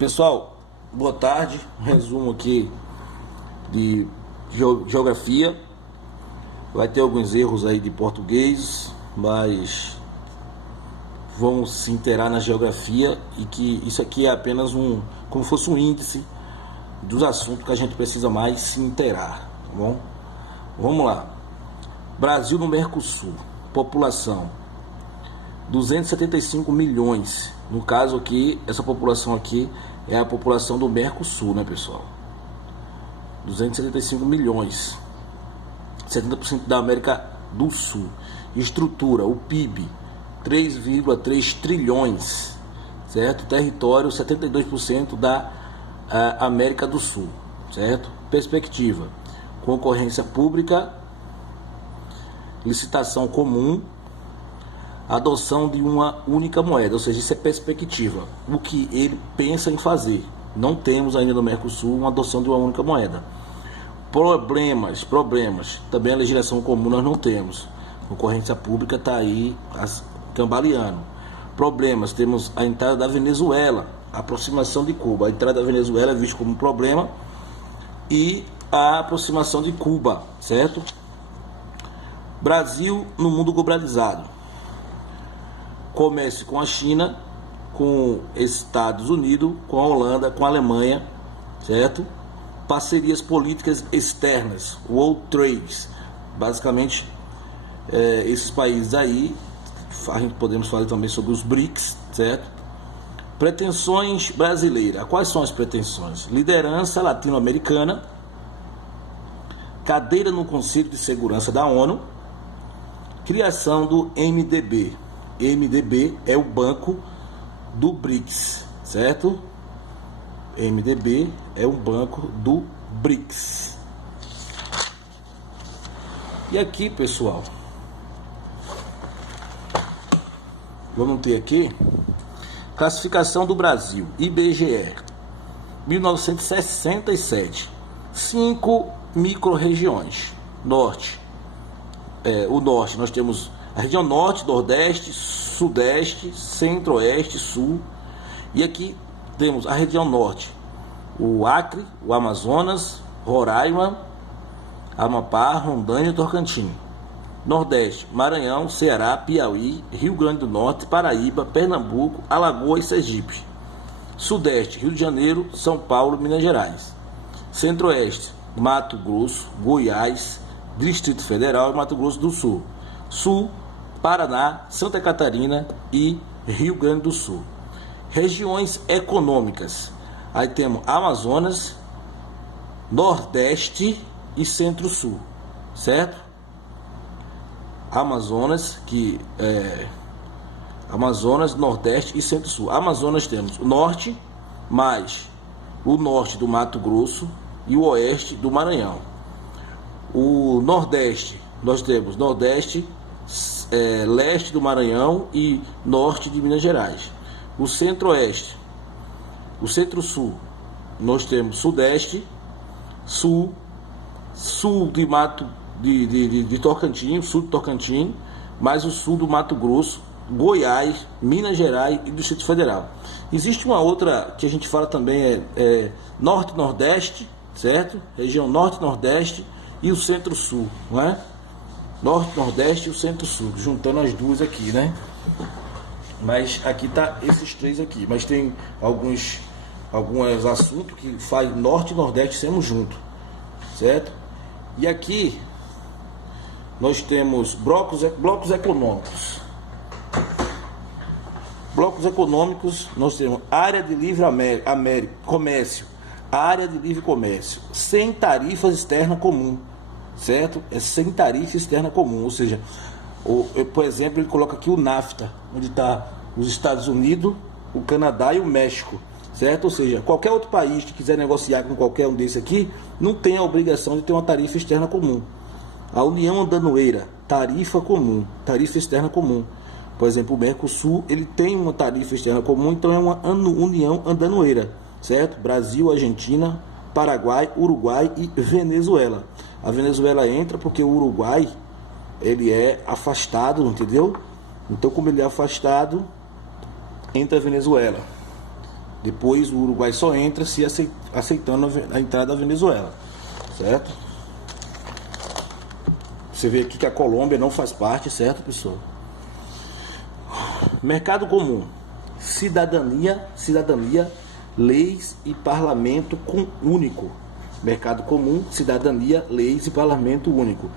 Pessoal, boa tarde. Resumo aqui de geografia. Vai ter alguns erros aí de português, mas vamos se inteirar na geografia e que isso aqui é apenas como fosse um índice dos assuntos que a gente precisa mais se inteirar, tá bom? Vamos lá. Brasil no Mercosul, população 275 milhões. No caso aqui, essa população aqui é a população do Mercosul, né, pessoal? 275 milhões. 70% da América do Sul. Estrutura, o PIB, 3,3 trilhões, certo? Território, 72% da América do Sul, certo? Perspectiva, concorrência pública, licitação comum, adoção de uma única moeda, ou seja, isso é perspectiva, o que ele pensa em fazer. Não temos ainda no Mercosul uma adoção de uma única moeda. Problemas, também a legislação comum nós não temos. Concorrência pública está aí cambaleando. Problemas, temos a entrada da Venezuela, a aproximação de Cuba. A entrada da Venezuela é vista como um problema e a aproximação de Cuba, certo? Brasil no mundo globalizado. Comércio com a China, com Estados Unidos, com a Holanda, com a Alemanha, certo? Parcerias políticas externas, World Trade, basicamente esses países aí. A gente podemos falar também sobre os BRICS, certo? Pretensões brasileiras. Quais são as pretensões? Liderança latino-americana, cadeira no Conselho de Segurança da ONU, criação do MDB. MDB é o banco do BRICS, certo? MDB é o banco do BRICS. E aqui, pessoal, vamos ter aqui classificação do Brasil, IBGE, 1967, 5 micro-regiões. Norte, o norte nós temos a região norte, nordeste, sudeste, centro-oeste, sul. E aqui temos a região norte, o Acre, o Amazonas, Roraima, Amapá, Rondônia e Tocantins. Nordeste, Maranhão, Ceará, Piauí, Rio Grande do Norte, Paraíba, Pernambuco, Alagoas e Sergipe. Sudeste, Rio de Janeiro, São Paulo e Minas Gerais. Centro-oeste, Mato Grosso, Goiás, Distrito Federal e Mato Grosso do Sul. Sul, Paraná, Santa Catarina e Rio Grande do Sul. Regiões econômicas. Aí temos Amazonas, Nordeste e Centro-Sul, certo? Amazonas, Amazonas, Nordeste e Centro-Sul. Amazonas temos o Norte, mais o Norte do Mato Grosso e o Oeste do Maranhão. O Nordeste, nós temos Nordeste, Leste do Maranhão e Norte de Minas Gerais. O Centro-Oeste, o Centro-Sul, nós temos Sudeste, Sul de Mato de Tocantins, sul de Tocantins, mais o sul do Mato Grosso, Goiás, Minas Gerais e Distrito Federal. Existe uma outra que a gente fala também, Norte e Nordeste, certo? Região Norte e Nordeste e o Centro-Sul, não é? Norte, Nordeste e o Centro-Sul, juntando as duas aqui, né? Mas aqui tá esses três aqui, mas tem alguns assuntos que faz Norte e Nordeste sempre junto, certo? E aqui nós temos blocos econômicos. Blocos econômicos, nós temos área de livre comércio, área de livre comércio, sem tarifas externa comum, certo? É sem tarifa externa comum, ou seja, por exemplo, ele coloca aqui o NAFTA, onde está os Estados Unidos, o Canadá e o México, certo? Ou seja, qualquer outro país que quiser negociar com qualquer um desses aqui, não tem a obrigação de ter uma tarifa externa comum. A União Andanoeira, tarifa comum, tarifa externa comum. Por exemplo, o Mercosul, ele tem uma tarifa externa comum, então é uma União Andanoeira, certo? Brasil, Argentina, Paraguai, Uruguai e Venezuela. A Venezuela entra porque o Uruguai, ele é afastado, entendeu? Então, como ele é afastado, entra a Venezuela. Depois o Uruguai só entra se aceitando a entrada da Venezuela, certo? Você vê aqui que a Colômbia não faz parte, certo, pessoal? Mercado comum, cidadania, leis e parlamento único. Mercado comum, cidadania, leis e parlamento único.